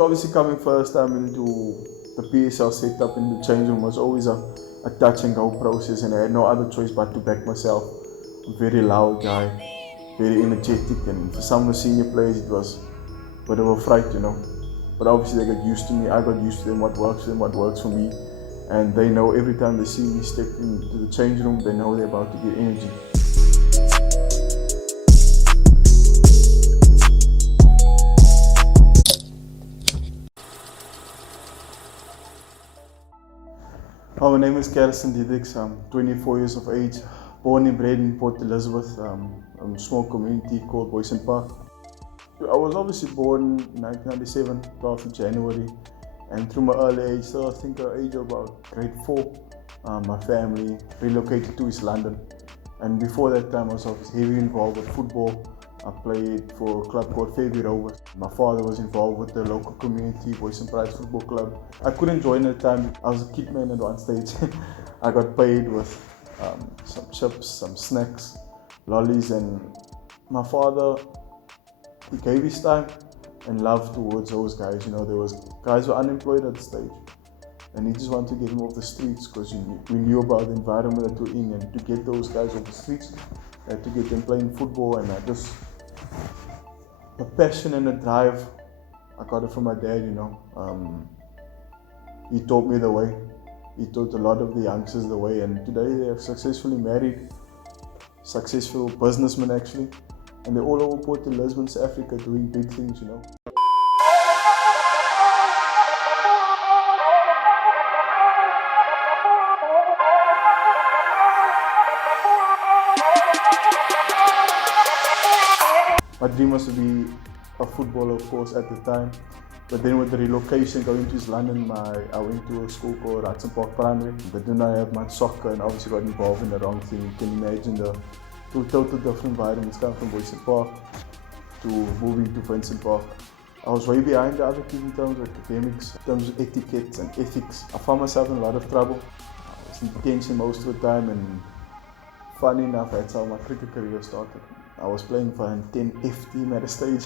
obviously coming first time into the PSL setup in the change room was always a touch and go process, and I had no other choice but to back myself. I'm a very loud guy, very energetic, and for some of the senior players it was a bit of a fright, But obviously they got used to me, I got used to them, what works for them, what works for me. And they know every time they see me step into the change room, they know they're about to get energy. My name is Cariston Diedericks. I'm 24 years of age, born and bred in Port Elizabeth, a small community called Boysen Park. I was obviously born in 1997, 12th of January, and through my early age, so I think at the age of about grade 4, my family relocated to East London. And before that time, I was heavily involved with football. I played for a club called Fairview Rovers. My father was involved with the local community, Boysen Pride Football Club. I couldn't join at the time. I was a kid man at one stage. I got paid with some chips, some snacks, lollies, and my father, he gave his time and love towards those guys. There was guys who were unemployed at the stage, and he just wanted to get them off the streets because we knew about the environment that we're in, and to get those guys off the streets, to get them playing football. And the passion and the drive, I got it from my dad. He taught me the way. He taught a lot of the youngsters the way, and today they are successfully married, successful businessmen actually, and they're all over Port Elizabeth, South Africa, doing big things. My dream was to be a footballer, of course, at the time. But then with the relocation, going to East London, I went to a school called Cariston Park Primary. But then I had much soccer and obviously got involved in the wrong thing. You can imagine the two total different environments coming from Boysen Park to moving to Vincent Park. I was way behind the other kids in terms of academics, in terms of etiquette and ethics. I found myself in a lot of trouble. I was in detention most of the time, and funny enough, that's how my cricket career started. I was playing for a 10F team at a stage.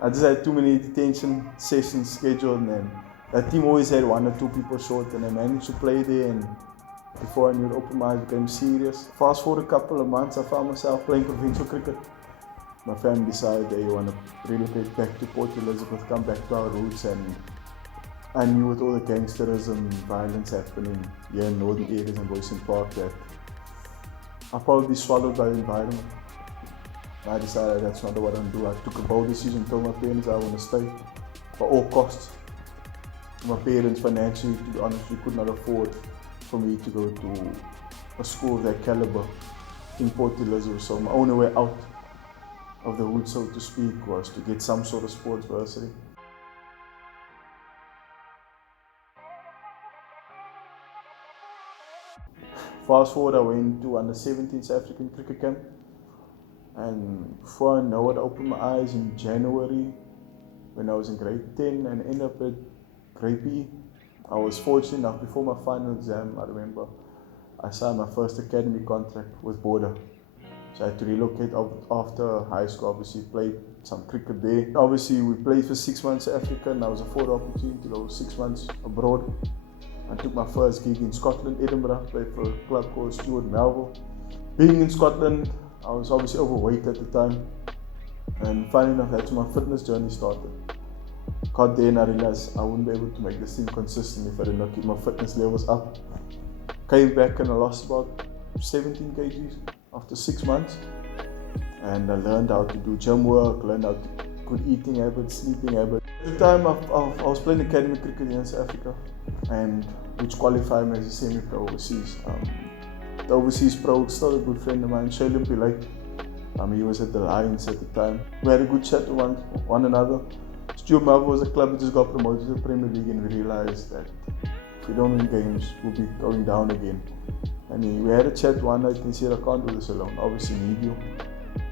I just had too many detention sessions scheduled, and that team always had 1 or 2 people short, and I managed to play there, and before I knew it, open my eyes, became serious. Fast forward a couple of months, I found myself playing provincial cricket. My family decided they want to relocate back to Port Elizabeth, come back to our roots, and I knew with all the gangsterism, violence happening here in northern areas in Boysen Park that I'll probably be swallowed by the environment. I decided that's not what I'm doing. I took a bold decision, told my parents I want to stay for all costs. My parents financially, to be honest, could not afford for me to go to a school of that caliber in Port Elizabeth. So my only way out of the hood, so to speak, was to get some sort of sports bursary. Fast forward, I went to under 17 South African cricket camp. And before I know it, I opened my eyes in January when I was in grade 10 and ended up at grade B. I was fortunate enough, before my final exam, I remember, I signed my first academy contract with Border. So I had to relocate after high school, obviously played some cricket there. Obviously we played for 6 months in Africa, and I was afforded the opportunity to go 6 months abroad. I took my first gig in Scotland, Edinburgh, played for a club called Stuart Melville. Being in Scotland, I was obviously overweight at the time, and funny enough, that's when my fitness journey started. Got there and I realized I wouldn't be able to make this thing consistent if I did not keep my fitness levels up. Came back and I lost about 17 kgs after 6 months, and I learned how to do gym work, learned how to good eating habits, sleeping habits. At the time I was playing academy cricket in South Africa, and which qualified me as a semi-pro overseas. The overseas pro, still a good friend of mine, Shaylin Pillay. He was at the Lions at the time. We had a good chat with one another. Stuart Melville was a club that just got promoted to the Premier League, and we realized that if we don't win games, we'll be going down again. And we had a chat one night and he said, I can't do this alone, obviously need you.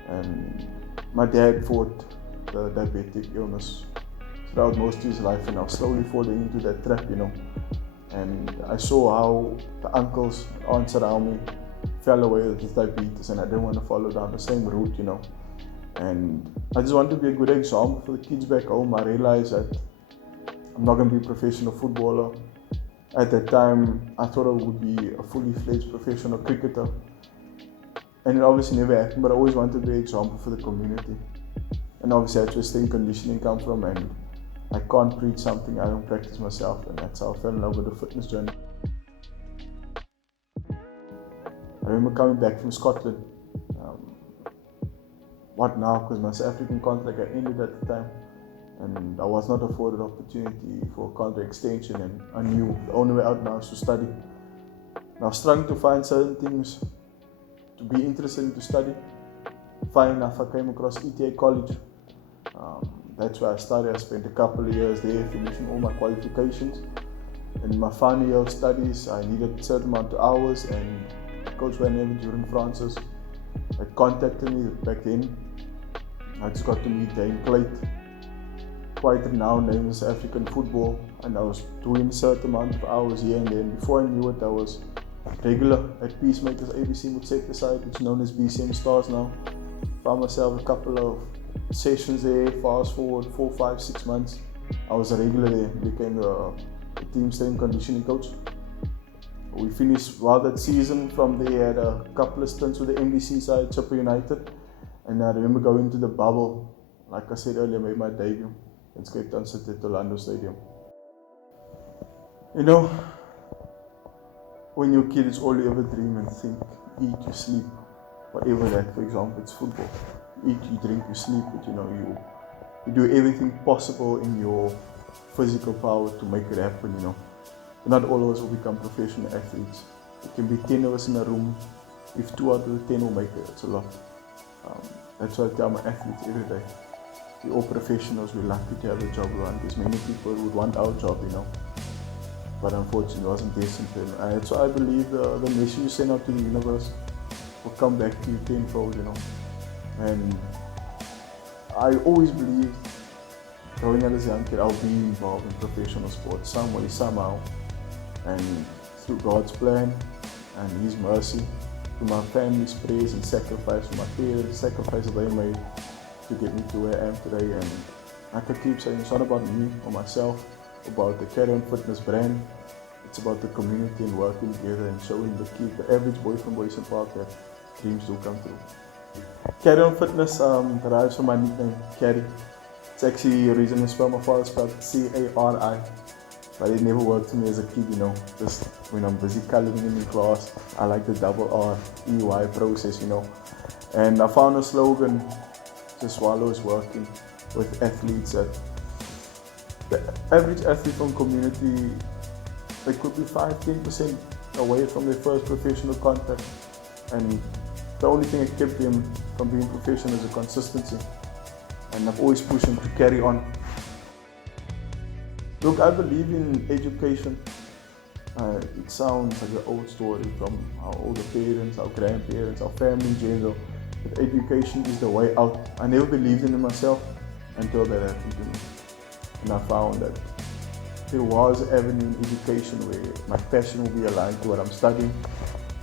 And my dad fought the diabetic illness throughout most of his life, and I was slowly falling into that trap, And I saw how the uncles and aunts around me fell away with diabetes, and I didn't want to follow down the same route, And I just wanted to be a good example for the kids back home. I realized that I'm not going to be a professional footballer. At that time, I thought I would be a fully fledged professional cricketer. And it obviously never happened, but I always wanted to be an example for the community. And obviously that's where strength conditioning comes from, and I can't preach something I don't practice myself, and that's how I fell in love with the fitness journey. I remember coming back from Scotland. What now? Because my South African contract had ended at the time, and I was not afforded opportunity for contract extension, and I knew the only way out now is to study. And I was trying to find certain things to be interested in to study. Fine enough, I came across ETA College. That's where I started. I spent a couple of years there, finishing all my qualifications. In my final year of studies, I needed a certain amount of hours, and Coach Van during Francis had contacted me back then. I just got to meet Dane Clayt, quite renowned name in South African football, and I was doing a certain amount of hours here and there. And before I knew it, I was regular at Peacemakers ABC Mutseka side, which is known as BCM Stars now. Found myself a couple of sessions there. Fast forward 4, 5, 6 months, I was a regular there, became the team strength conditioning coach. We finished well that season. From there, I had a couple of stints with the MDC side, Chippa United, and I remember going to the bubble. Like I said earlier, made my debut in Cape Town City at Orlando Stadium. You know, when you're a kid, it's all you ever dream and think. Eat, you sleep, whatever that. For example, it's football. You eat, you drink, you sleep, but you do everything possible in your physical power to make it happen. Not all of us will become professional athletes. It can be 10 of us in a room. If 2 out of the 10 will make it, it's a lot. That's what I tell my athletes every day. We're all professionals. We're lucky to have a job we want. There's many people who would want our job, but unfortunately it wasn't destined for them. And that's why I believe the message you send out to the universe will come back to you tenfold, And I always believed, growing up as a young kid, I'll be involved in professional sports some way, somehow. And through God's plan and His mercy, through my family's prayers and sacrifice, for my parents, sacrifice that they made to get me to where I am today. And like I keep saying, it's not about me or myself, about the CarreyOn Fitness brand. It's about the community and working together and showing the kid, the average boy from Boysen Park, that dreams do come true. CarreyOn Fitness derives from my nickname, Carry. It's actually a reason I spelled my father spelled C-A-R-I. But it never worked for me as a kid, Just when I'm busy coloring in class, I like the double R-E-Y process, And I found a slogan just while I was working with athletes that the average athlete from community, they could be 5-10% away from their first professional contact. And the only thing that kept them from being professional is the consistency. And I've always pushed them to carry on. Look, I believe in education. It sounds like an old story from our older parents, our grandparents, our family in general. But education is the way out. I never believed in it myself until that happened to me. And I found that there was an avenue in education where my passion will be aligned to what I'm studying.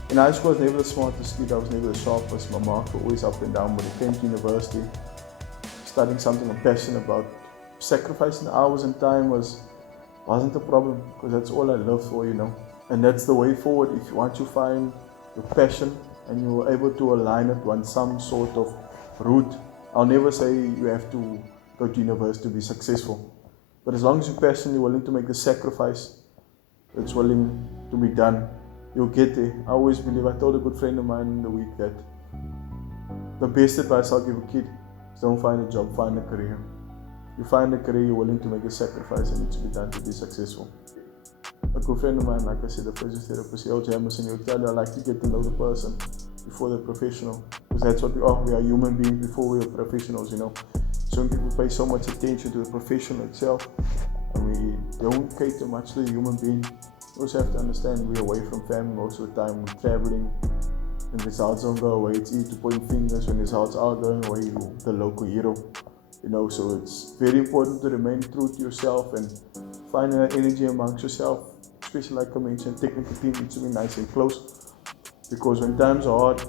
In high school, I was never the smartest kid. I was never the sharpest. My marks were always up and down. But I came to university, studying something I'm passionate about. Sacrificing hours and time wasn't a problem, because that's all I love for, And that's the way forward. If once you find your passion and you're able to align it on some sort of route, I'll never say you have to go to university to be successful. But as long as you're passionately willing to make the sacrifice that's willing to be done, you'll get there. I always believe, I told a good friend of mine in the week that the best advice I'll give a kid is don't find a job, find a career. You find a career, you're willing to make a sacrifice that needs to be done to be successful. A good friend of mine, like I said, a physiotherapist, L. Jameson, he'll tell you, I like to get to know the person before they're professional. Because that's what we are. We are human beings before we are professionals, Some people pay so much attention to the professional itself, and we don't cater much to the human being. We also have to understand we're away from family most of the time. We're traveling, and results don't go away. It's easy to point fingers when results are going away. You're the local hero. So it's very important to remain true to yourself and find an energy amongst yourself, especially like I mentioned, technical team needs to be nice and close, because when times are hard,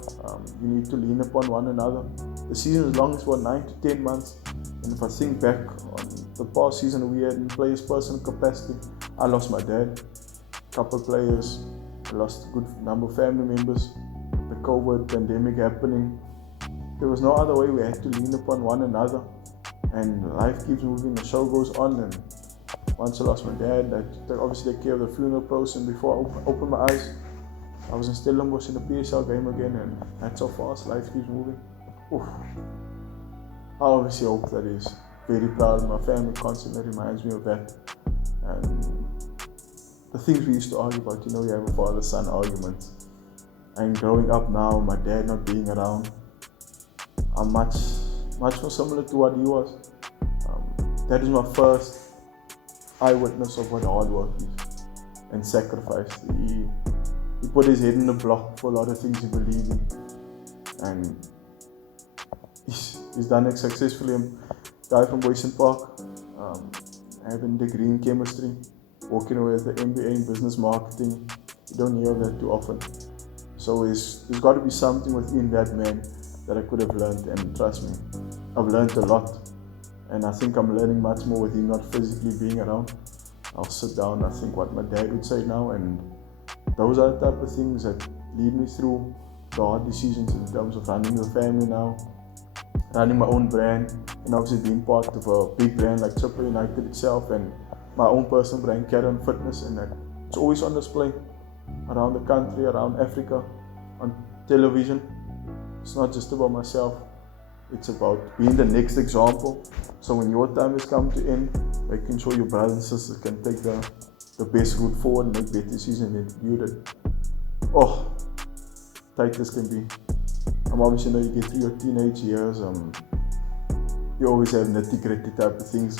you need to lean upon one another. The season is long, it's 9 to 10 months, and if I think back on the past season we had in players' personal capacity. I lost my dad, a couple of players, I lost a good number of family members, the COVID pandemic happening. There was no other way, we had to lean upon one another, and life keeps moving, the show goes on. And once I lost my dad, I had to obviously take care of the funeral process, and before I opened my eyes, I was in Stellenbosch in the PSL game again, and that's how fast life keeps moving. Oof. I obviously hope that is very proud of my family, constantly reminds me of that. And the things we used to argue about, you have a father-son argument. And growing up now, my dad not being around, I'm much more similar to what he was. That is my first eyewitness of what hard work is and sacrifice. He put his head in the block for a lot of things he believed in, and he's done it successfully. Guy from Boyson Park, having a degree in chemistry, working with the MBA in business marketing. You don't hear of that too often. So there's got to be something within that man that I could have learned, and trust me, I've learned a lot. And I think I'm learning much more with him not physically being around. I'll sit down, I think what my dad would say now, and those are the type of things that lead me through the hard decisions in terms of running the family now, running my own brand, and obviously being part of a big brand like Chippa United itself, and my own personal brand, CarreyOn Fitness, and that it's always on display around the country, around Africa, on television. It's not just about myself, it's about being the next example. So when your time has come to end, making sure your brothers and sisters can take the best route forward and make better decisions than you did. Oh, tight as can be. Obviously, you get through your teenage years, you always have nitty-gritty type of things.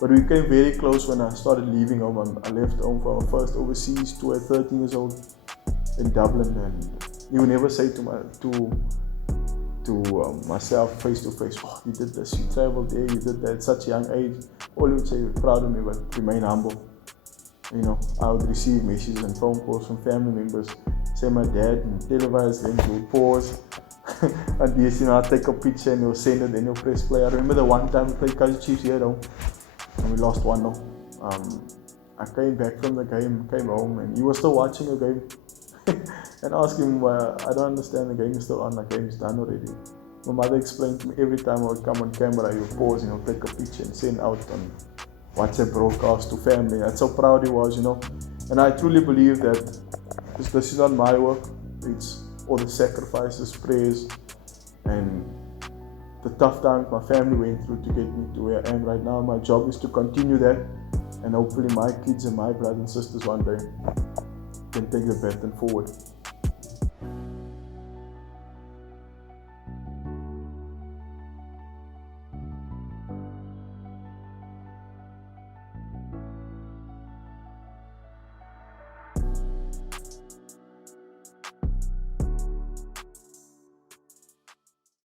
But we came very close when I started leaving home. I left home for my first overseas tour at 13 years old in Dublin, and he would never say to myself face to face, "Oh, you did this, you traveled there, you did that at such a young age." All he would say, "Proud of me, but remain humble." I would receive messages and phone calls from family members, say my dad in televised games would pause, and yes, I'll take a picture and he'll send it, then he'll press play. I remember the one time we played Kaizer Chiefs here at home, and we lost 1-0. I came back from the game, came home, and he was still watching the game. And asked him, I don't understand, the game is still on, the game is done already. My mother explained to me every time I would come on camera, he would pause and he'll take a picture and send out on WhatsApp broadcast to family. That's how proud he was, And I truly believe that this is not my work, it's all the sacrifices, prayers, and the tough times my family went through to get me to where I am right now. My job is to continue that, and hopefully my kids and my brothers and sisters one day can take the baton forward.